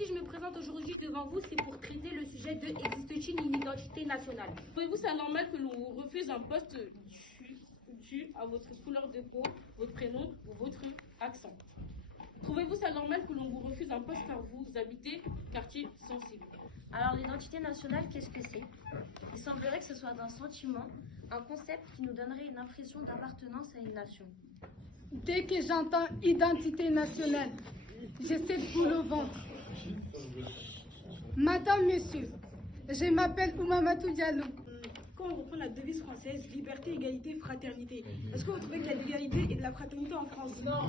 si je me présente aujourd'hui devant vous, c'est pour traiter le sujet de existe-t-il une identité nationale? Trouvez-vous ça normal que l'on vous refuse un poste dû à votre couleur de peau, votre prénom ou votre accent? Trouvez-vous ça normal que l'on vous refuse un poste car vous habitez quartier sensible? Alors l'identité nationale, qu'est-ce que c'est? Il semblerait que ce soit un sentiment, un concept qui nous donnerait une impression d'appartenance à une nation. Dès que j'entends identité nationale, j'ai cette boule au ventre. Madame, monsieur, je m'appelle Oumamatou Diallo. Quand on reprend la devise française, liberté, égalité, fraternité, est-ce que vous trouvez qu'il y a de l'égalité et de la fraternité en France? Non.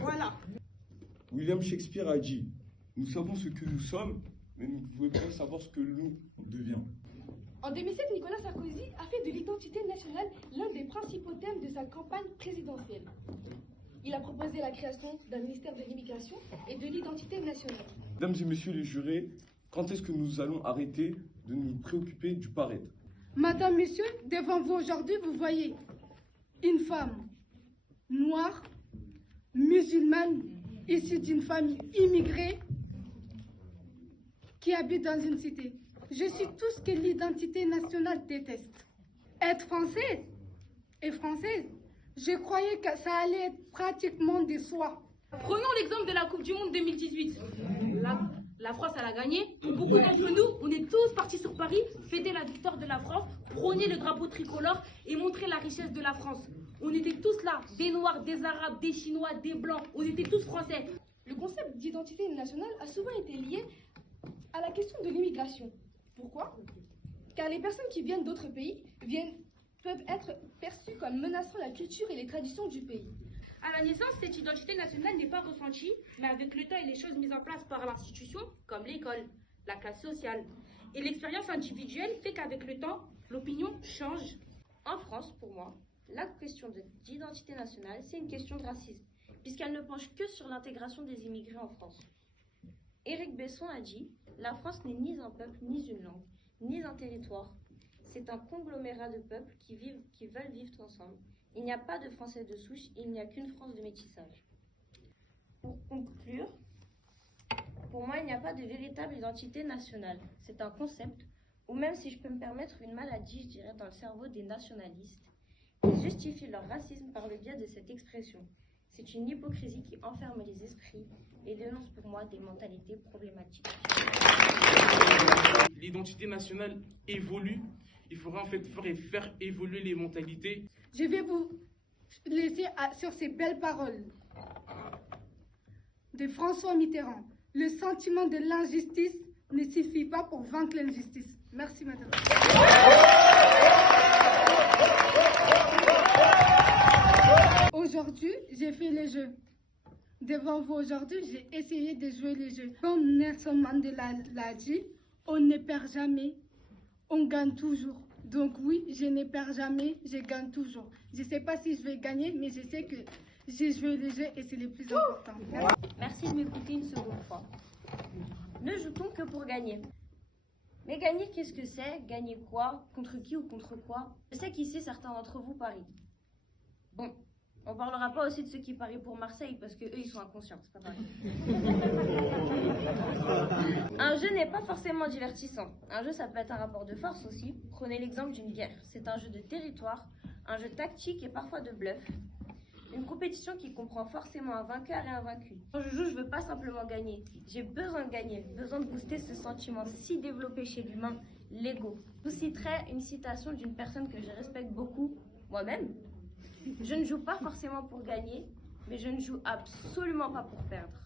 Voilà. William Shakespeare a dit « Nous savons ce que nous sommes, mais nous ne pouvons pas savoir ce que nous devions. » En 2007, Nicolas Sarkozy a fait de l'identité nationale l'un des principaux thèmes de sa campagne présidentielle. Il a proposé la création d'un ministère de l'immigration et de l'identité nationale. Mesdames et messieurs les jurés, quand est-ce que nous allons arrêter de nous préoccuper du paraître? Madame, monsieur, devant vous aujourd'hui, vous voyez une femme noire, musulmane, issue d'une famille immigrée qui habite dans une cité. Je suis tout ce que l'identité nationale déteste. Être française et française, je croyais que ça allait être pratiquement de soi. Prenons l'exemple de la Coupe du Monde 2018. La France, elle a gagné. Pour beaucoup d'entre nous, on est tous partis sur Paris, fêter la victoire de la France, prôner le drapeau tricolore et montrer la richesse de la France. On était tous là, des Noirs, des Arabes, des Chinois, des Blancs. On était tous Français. Le concept d'identité nationale a souvent été lié à la question de l'immigration. Pourquoi? Car les personnes qui viennent d'autres pays peuvent être perçues comme menaçant la culture et les traditions du pays. À la naissance, cette identité nationale n'est pas ressentie, mais avec le temps et les choses mises en place par l'institution, comme l'école, la classe sociale, et l'expérience individuelle fait qu'avec le temps, l'opinion change. En France, pour moi, la question d'identité nationale, c'est une question de racisme, puisqu'elle ne penche que sur l'intégration des immigrés en France. Éric Besson a dit « La France n'est ni un peuple, ni une langue, ni un territoire. C'est un conglomérat de peuples qui veulent vivre ensemble. Il n'y a pas de Français de souche, il n'y a qu'une France de métissage. » Pour conclure, pour moi, il n'y a pas de véritable identité nationale. C'est un concept, ou même si je peux me permettre une maladie, je dirais, dans le cerveau des nationalistes, qui justifient leur racisme par le biais de cette expression. C'est une hypocrisie qui enferme les esprits et dénonce pour moi des mentalités problématiques. L'identité nationale évolue. Il faudra en fait faire évoluer les mentalités. Je vais vous laisser sur ces belles paroles de François Mitterrand. Le sentiment de l'injustice ne suffit pas pour vaincre l'injustice. Merci, madame. Aujourd'hui, j'ai fait le jeu. Devant vous aujourd'hui, j'ai essayé de jouer le jeu. Comme Nelson Mandela l'a dit, on ne perd jamais, on gagne toujours. Donc oui, je ne perds jamais, je gagne toujours. Je ne sais pas si je vais gagner, mais je sais que j'ai joué le jeu et c'est le plus important. Merci de m'écouter une seconde fois. Ne joue-t-on que pour gagner? Mais gagner, qu'est-ce que c'est? Gagner quoi? Contre qui ou contre quoi? Je sais qu'ici, certains d'entre vous parient. Bon, on parlera pas aussi de ceux qui parient pour Marseille, parce que eux, ils sont inconscients, c'est pas pareil. Un jeu n'est pas forcément divertissant. Un jeu, ça peut être un rapport de force aussi. Prenez l'exemple d'une guerre. C'est un jeu de territoire, un jeu tactique et parfois de bluff. Une compétition qui comprend forcément un vainqueur et un vaincu. Quand je joue, je veux pas simplement gagner. J'ai besoin de gagner, besoin de booster ce sentiment si développé chez l'humain, l'ego. Je vous citerai une citation d'une personne que je respecte beaucoup, moi-même. Je ne joue pas forcément pour gagner, mais je ne joue absolument pas pour perdre.